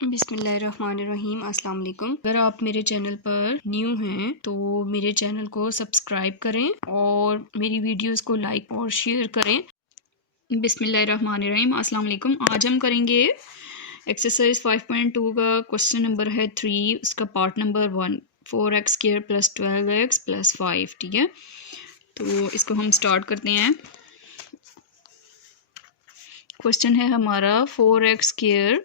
बिस्मिल्लाहिर्रहमानिर्रहीम अस्सलाम वालेकुम। अगर आप मेरे चैनल पर न्यू हैं तो मेरे चैनल को सब्सक्राइब करें और मेरी वीडियोस को लाइक और शेयर करें। बिस्मिल्लाहिर्रहमानिर्रहीम अस्सलाम वालेकुम। आज हम करेंगे एक्सरसाइज 5.2 का क्वेश्चन नंबर है 3, उसका पार्ट नंबर 1, 4x² + 12x + 5। ठीक है, तो इसको हम स्टार्ट करते हैं। क्वेश्चन है हमारा 4x²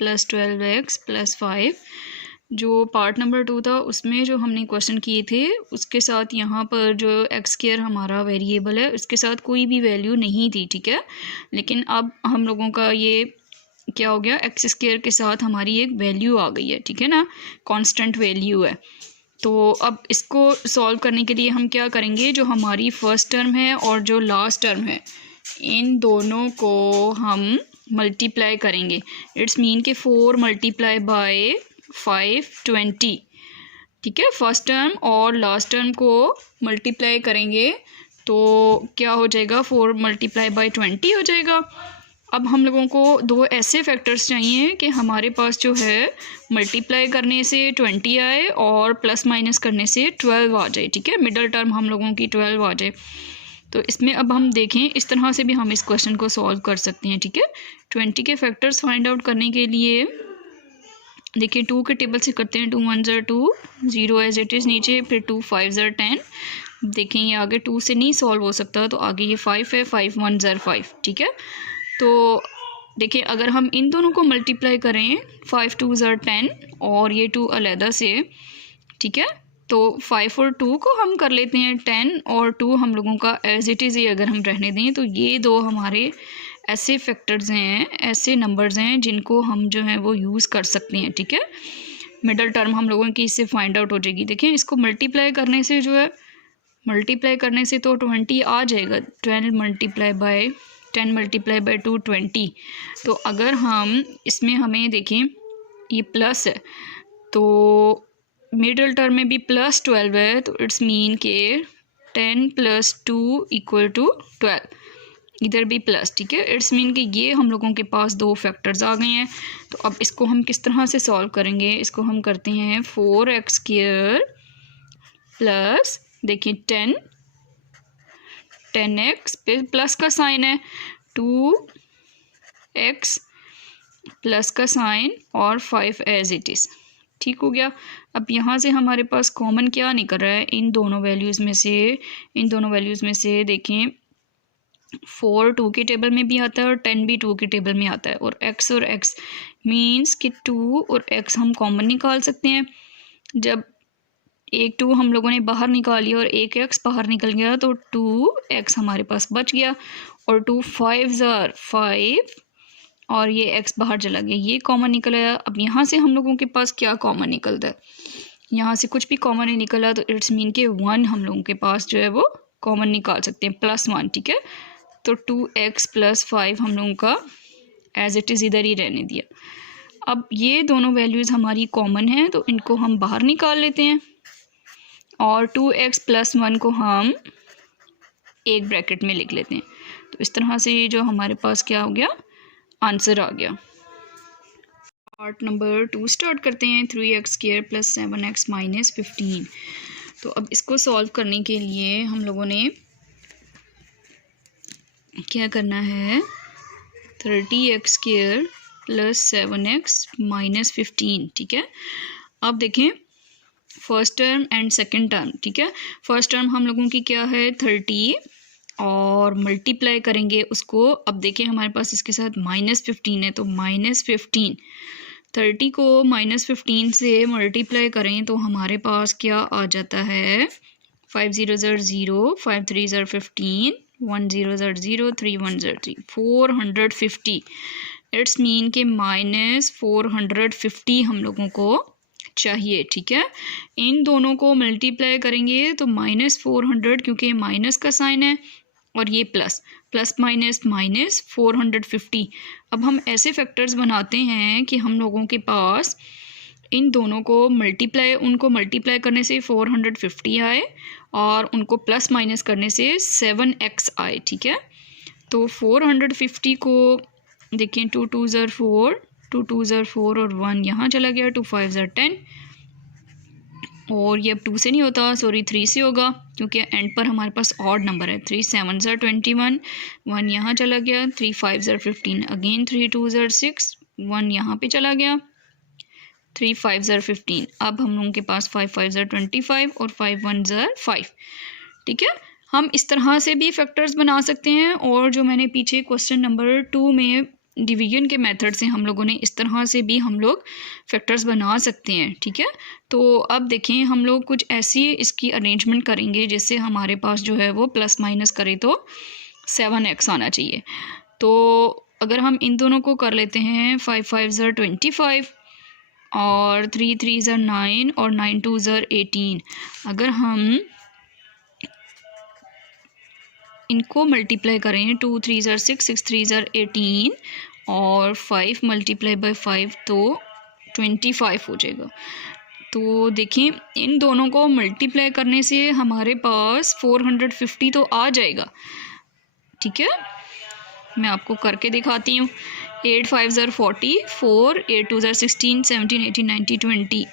+ 12x + 5। जो पार्ट नंबर 2 था उसमें जो हमने क्वेश्चन किए थे उसके साथ यहाँ पर जो x² हमारा वेरिएबल है उसके साथ कोई भी वैल्यू नहीं थी। ठीक है, लेकिन अब हम लोगों का ये क्या हो गया, x² के साथ हमारी एक वैल्यू आ गई है। ठीक है ना, कांस्टेंट वैल्यू है। तो अब इसको सॉल्व करने के लिए हम क्या करेंगे, जो हमारी फर्स्ट टर्म है और जो लास्ट टर्म है इन दोनों को हम मल्टीप्लाई करेंगे। इट्स मीन के 4 × 5 20। ठीक है, फर्स्ट टर्म और लास्ट टर्म को मल्टीप्लाई करेंगे तो क्या हो जाएगा, 4 × 20 हो जाएगा। अब हम लोगों को दो ऐसे फैक्टर्स चाहिए कि हमारे पास जो है मल्टीप्लाई करने से 20 आए और प्लस माइनस करने से 12 आ जाए। ठीक है, मिडल टर्म हम लोगों की 12 आ जाए। तो इसमें अब हम देखें, इस तरह से भी हम इस क्वेश्चन को सॉल्व कर सकते हैं। ठीक है, 20 के फैक्टर्स फाइंड आउट करने के लिए देखिए 2 के टेबल से करते हैं। 2 1 ज़र 2, 0 एज इट इज़ नीचे, फिर 2 5 ज़र 10। देखें ये आगे 2 से नहीं सॉल्व हो सकता तो आगे ये 5 है, 5 1 ज़र 5। ठीक है, तो देखिए अगर हम इन दोनों को मल्टीप्लाई करें 5 2 ज़र 10 और ये 2 अलहदा से, ठीक है, तो 5 और 2 को हम कर लेते हैं 10 और 2 हम लोगों का एज इट इज़ ही अगर हम रहने दें तो ये दो हमारे ऐसे फैक्टर्स हैं, ऐसे नंबर्स हैं जिनको हम जो है वो यूज़ कर सकते हैं। ठीक है, मिडल टर्म हम लोगों की इससे फाइंड आउट हो जाएगी। देखिए इसको मल्टीप्लाई करने से जो है, मल्टीप्लाई करने से तो 20 आ जाएगा। 10 × 2 20। तो अगर हम इसमें हमें देखें ये प्लस है तो मिडल टर्म में भी +12 है, तो इट्स मीन के 10 + 2 = 12, इधर भी प्लस। ठीक है, इट्स मीन कि ये हम लोगों के पास दो फैक्टर्स आ गए हैं। तो अब इसको हम किस तरह से सॉल्व करेंगे, इसको हम करते हैं 4x² प्लस देखिए 10x पे प्लस का साइन है, 2x प्लस का साइन और 5 एज इट इज़। ठीक हो गया। अब यहाँ से हमारे पास कॉमन क्या निकल रहा है इन दोनों वैल्यूज़ में से, देखें 4 2 के टेबल में भी आता है और 10 भी 2 के टेबल में आता है, और x मीन्स कि 2 और x हम कॉमन निकाल सकते हैं। जब एक 2 हम लोगों ने बाहर निकाली और एक x बाहर निकल गया तो 2x हमारे पास बच गया, और 2 5 ज़र 5 और ये x बाहर चला गया, ये कॉमन निकल आया। अब यहाँ से हम लोगों के पास क्या कॉमन निकलता है, यहाँ से कुछ भी कॉमन नहीं निकला तो इट्स मीन के 1 हम लोगों के पास जो है वो कॉमन निकाल सकते हैं, +1। ठीक है, तो 2x + 5 हम लोगों का एज इट इज़ इधर ही रहने दिया। अब ये दोनों वैल्यूज़ हमारी कॉमन हैं तो इनको हम बाहर निकाल लेते हैं, और 2x + 1 को हम एक ब्रैकेट में लिख लेते हैं। तो इस तरह से ये जो हमारे पास क्या हो गया, आंसर आ गया। पार्ट नंबर 2 स्टार्ट करते हैं। 3x² + 7x - 15। तो अब इसको सॉल्व करने के लिए हम लोगों ने क्या करना है, 30x² + 7x - 15। ठीक है, अब देखें first term and second term. ठीक है, फर्स्ट टर्म हम लोगों की क्या है 30 और मल्टीप्लाई करेंगे उसको। अब देखें हमारे पास इसके साथ -15 है तो -15, 30 को -15 से मल्टीप्लाई करें तो हमारे पास क्या आ जाता है, 5 0 ज़र 0, 5 3 ज़र 15, 1 0 ज़र 0, 3 1 ज़र 3, 450। इट्स मीन के -450 हम लोगों को चाहिए। ठीक है, इन दोनों को मल्टीप्लाई करेंगे तो -400, क्योंकि माइनस का साइन है और ये प्लस माइनस -450। अब हम ऐसे फैक्टर्स बनाते हैं कि हम लोगों के पास इन दोनों को मल्टीप्लाई करने से 450 आए और उनको प्लस माइनस करने से 7x आए। ठीक है, तो 450 को देखें 2 2 ज़र 4, 2 2 ज़र 4 और 1 यहाँ चला गया, 2 5 ज़र 10, और ये अब 2 से नहीं होता, सॉरी 3 से होगा, क्योंकि एंड पर हमारे पास ऑड नंबर है। 3 7 ज़र 21, 1 यहाँ चला गया, 3 5 ज़र 15, अगेन 3 2 ज़र 6, 1 यहाँ पे चला गया, 3 5 ज़र 15। अब हम लोगों के पास 5 5 ज़र 25 और 5 1 ज़र 5। ठीक है, हम इस तरह से भी फैक्टर्स बना सकते हैं, और जो मैंने पीछे क्वेश्चन नंबर 2 में डिवीजन के मेथड से हम लोगों ने इस तरह से भी हम लोग फैक्टर्स बना सकते हैं। ठीक है, तो अब देखें हम लोग कुछ ऐसी इसकी अरेंजमेंट करेंगे जिससे हमारे पास जो है वो प्लस माइनस करे तो 7x आना चाहिए। तो अगर हम इन दोनों को कर लेते हैं, 5 5 ज़र 25 और 3 3 ज़र 9 और 9 2 ज़र 18, अगर हम इनको मल्टीप्लाई करें, 2 3 ज़र 6 6 3 ज़र 18 और 5 मल्टीप्लाई बाय 5 तो 25 हो जाएगा। तो देखें इन दोनों को मल्टीप्लाई करने से हमारे पास 450 तो आ जाएगा। ठीक है, मैं आपको करके दिखाती हूँ। 8 5 ज़र 40, 4 8 2 ज़र 16 17 18 19 20।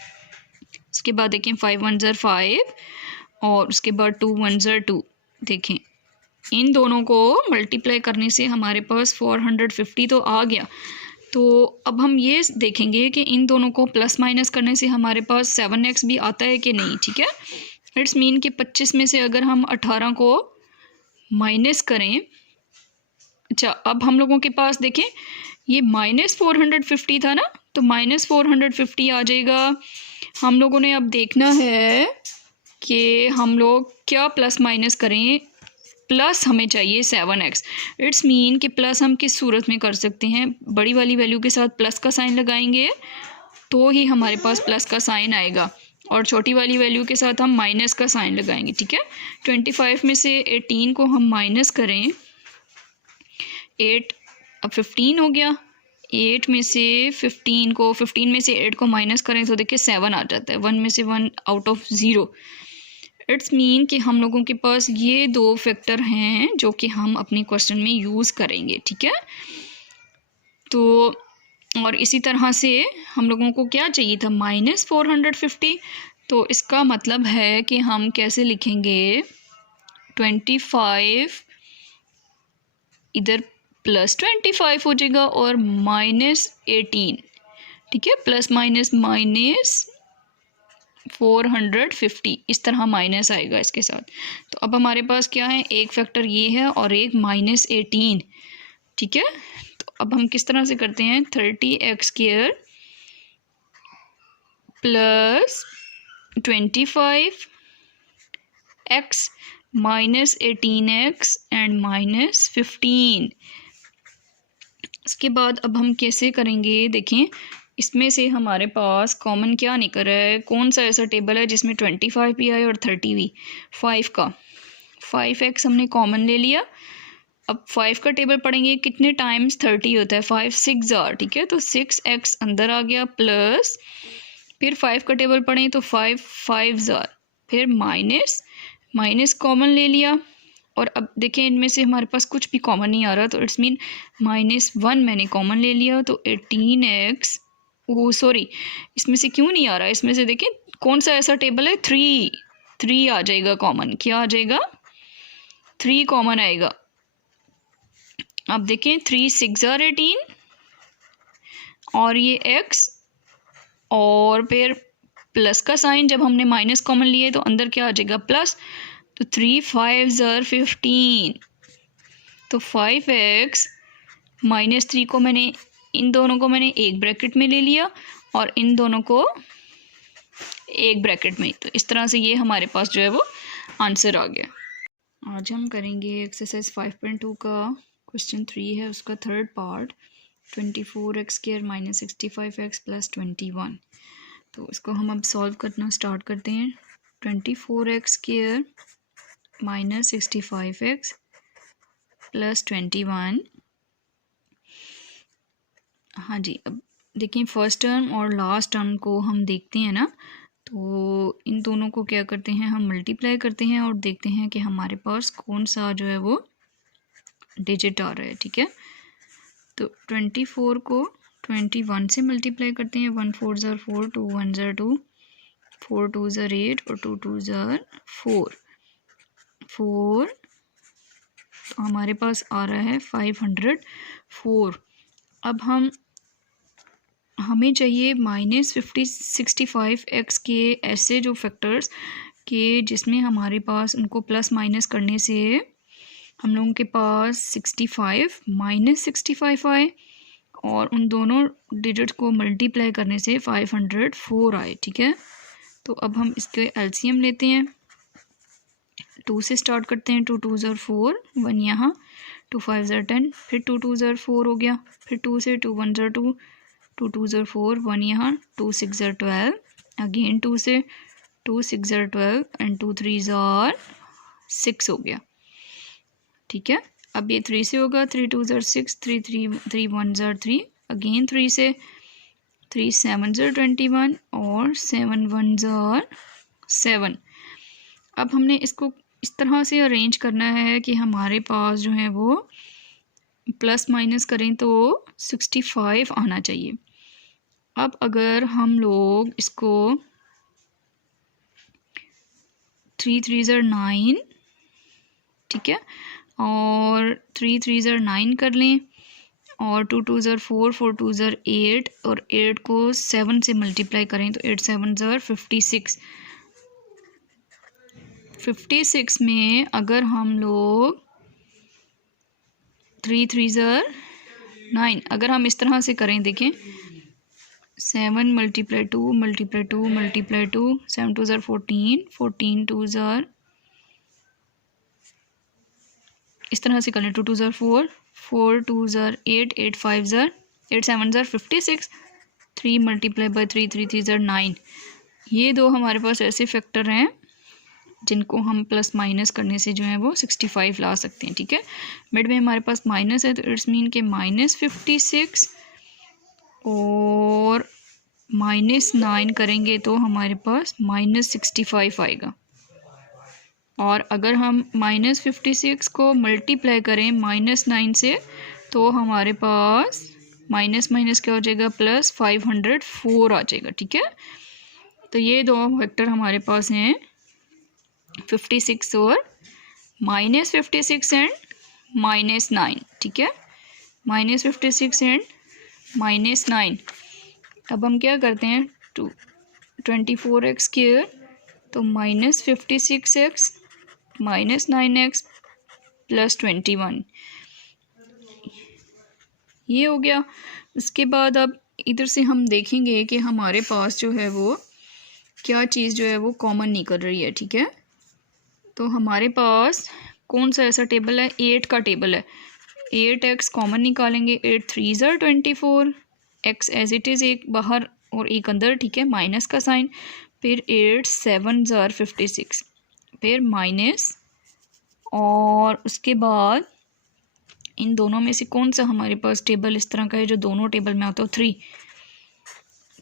उसके बाद देखें 5 1 ज़र 5 और उसके बाद 2 1 ज़र 2। देखें इन दोनों को मल्टीप्लाई करने से हमारे पास 450 तो आ गया। तो अब हम ये देखेंगे कि इन दोनों को प्लस माइनस करने से हमारे पास 7x भी आता है कि नहीं। ठीक है, इट्स मीन कि 25 में से अगर हम 18 को माइनस करें, अच्छा अब हम लोगों के पास देखें ये -450 था ना, तो -450 आ जाएगा। हम लोगों ने अब देखना है कि हम लोग क्या प्लस माइनस करें। प्लस हमें चाहिए 7x। इट्स मीन कि प्लस हम किस सूरत में कर सकते हैं, बड़ी वाली वैल्यू के साथ प्लस का साइन लगाएंगे तो ही हमारे पास प्लस का साइन आएगा, और छोटी वाली वैल्यू के साथ हम माइनस का साइन लगाएंगे। ठीक है, 25 में से 18 को हम माइनस करें, 8 अब 15 हो गया। 8 में से 15 में से 8 को माइनस करें तो देखिए 7 आ जाता है, 1 में से 1 आउट ऑफ 0। इट्स मीन कि हम लोगों के पास ये दो फैक्टर हैं जो कि हम अपने क्वेश्चन में यूज़ करेंगे। ठीक है, तो और इसी तरह से हम लोगों को क्या चाहिए था, -450। तो इसका मतलब है कि हम कैसे लिखेंगे, 25 इधर +25 हो जाएगा और -18। ठीक है, प्लस माइनस माइनस 450 इस तरह माइनस आएगा इसके साथ। तो अब हमारे पास क्या है, एक फैक्टर ये है और एक -18। ठीक है, तो अब हम किस तरह से करते हैं, 30x² plus 25x -18x and -15। इसके बाद अब हम कैसे करेंगे, देखें इसमें से हमारे पास कॉमन क्या निकल रहा है, कौन सा ऐसा टेबल है जिसमें 25 भी आए और 30 भी। 5 का 5x हमने कॉमन ले लिया। अब 5 का टेबल पढ़ेंगे, कितने टाइम्स 30 होता है, 5 6 ज़ार। ठीक है, तो 6x अंदर आ गया, प्लस फिर 5 का टेबल पढ़ें तो 5 5 ज़ार, फिर माइनस कॉमन ले लिया। और अब देखें इनमें से हमारे पास कुछ भी कॉमन नहीं आ रहा, तो इट्स मीन -1 मैंने कॉमन ले लिया, तो 18x, ओह सॉरी इसमें से क्यों नहीं आ रहा, इसमें से देखें कौन सा ऐसा टेबल है, 3 आ जाएगा कॉमन। क्या आ जाएगा, 3 कॉमन आएगा। अब देखें 3 6 ज़ार 18 और ये x, और फिर प्लस का साइन जब हमने माइनस कॉमन लिए तो अंदर क्या आ जाएगा, प्लस। तो 3 5 ज़ार 15, तो 5x -3 को मैंने, इन दोनों को मैंने एक ब्रैकेट में ले लिया और इन दोनों को एक ब्रैकेट में। तो इस तरह से ये हमारे पास जो है वो आंसर आ गया। आज हम करेंगे एक्सरसाइज 5.2 का क्वेश्चन 3 है, उसका थर्ड पार्ट, 24x² -65x + 21। तो इसको हम अब सॉल्व करना स्टार्ट करते हैं। 24x² -65x + 21। हाँ जी, अब देखिए फर्स्ट टर्म और लास्ट टर्म को हम देखते हैं ना, तो इन दोनों को क्या करते हैं, हम मल्टीप्लाई करते हैं और देखते हैं कि हमारे पास कौन सा जो है वो डिजिट आ रहा है। ठीक है, तो 24 को 21 से मल्टीप्लाई करते हैं। 1 4 ज़र 4, 2 1 ज़र 2, 4 2 ज़र 8 और 2 2 ज़र 4। तो हमारे पास आ रहा है 504। अब हमें चाहिए -65x के ऐसे जो फैक्टर्स के जिसमें हमारे पास उनको प्लस माइनस करने से हम लोगों के पास 65 -65 आए और उन दोनों डिजिट्स को मल्टीप्लाई करने से 504 आए। ठीक है, तो अब हम इसके एलसीएम लेते हैं। 2 से स्टार्ट करते हैं। 2 2 ज़र 4, 1 यहाँ, 2 5 ज़र 10, फिर 2 2 ज़र 4 हो गया, फिर 2 से 2 1 ज़र 2, 2 2 ज़र 4, 1 यहाँ, 2 6 ज़र 12, अगेन 2 से 2 6 ज़र 12 एंड 2 3 ज़र 6 हो गया। ठीक है, अब ये 3 से होगा। 3 2 ज़र 6, 3 1 ज़र 3, अगेन 3 से 3 7 ज़र 21 और 7 1 ज़र 7। अब हमने इसको इस तरह से अरेंज करना है कि हमारे पास जो है वो प्लस माइनस करें तो 65 आना चाहिए। अब अगर हम लोग इसको 3 3 ज़र 9, ठीक है, और 3 3 ज़र 9 कर लें और 2 2 ज़र 4, 4 2 ज़र 8 और 8 को 7 से मल्टीप्लाई करें तो 8 7 ज़र 56। 56 में अगर हम लोग 3 3 ज़र 9 अगर हम इस तरह से करें, देखें 7 मल्टीप्लाई 2 मल्टीप्लाई 2 मल्टीप्लाई 2, 7 2 ज़र 14, 14 2 ज़र, इस तरह से कर लें 2 2 ज़र 4, 4 2 ज़र 8, 8 5 ज़र 8 7 ज़र 56, 3 मल्टीप्लाई बाई 3 3 3 ज़र 9। ये दो हमारे पास ऐसे फैक्टर हैं जिनको हम प्लस माइनस करने से जो है वो 65 ला सकते हैं। ठीक है, मिड में हमारे पास माइनस है तो इट्स मीन के -56 और -9 करेंगे तो हमारे पास -65 आएगा। और अगर हम -56 को मल्टीप्लाई करें -9 से तो हमारे पास माइनस माइनस क्या हो जाएगा, प्लस 504 आ जाएगा। ठीक है, तो ये दो वेक्टर हमारे पास हैं 56 और -56 एंड -9। ठीक है, -56 एंड -9। अब हम क्या करते हैं 24x स्क्वायर तो -56x -9x प्लस 21 ये हो गया। उसके बाद अब इधर से हम देखेंगे कि हमारे पास जो है वो क्या चीज़ जो है वो कॉमन नहीं कर रही है। ठीक है, तो हमारे पास कौन सा ऐसा टेबल है, 8 का टेबल है। 8x कॉमन निकालेंगे, 8 3 ज़र 24, x एज इट इज़ एक बाहर और एक अंदर। ठीक है, माइनस का साइन, फिर 8 7 ज़र 56, फिर माइनस, और उसके बाद इन दोनों में से कौन सा हमारे पास टेबल इस तरह का है जो दोनों टेबल में आता हो,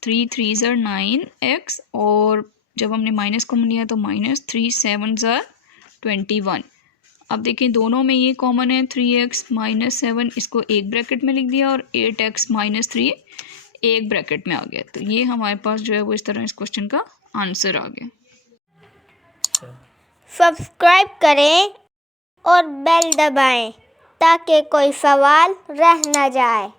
3 3 ज़र 9x और जब हमने माइनस कॉमन लिया तो -3 7 ज़र 21। अब देखें दोनों में ये कॉमन है 3x -7, इसको एक ब्रैकेट में लिख दिया और 8x -3 एक ब्रैकेट में आ गया। तो ये हमारे पास जो है वो इस तरह इस क्वेश्चन का आंसर आ गया। सब्सक्राइब करें और बेल दबाएं ताकि कोई सवाल रह न जाए।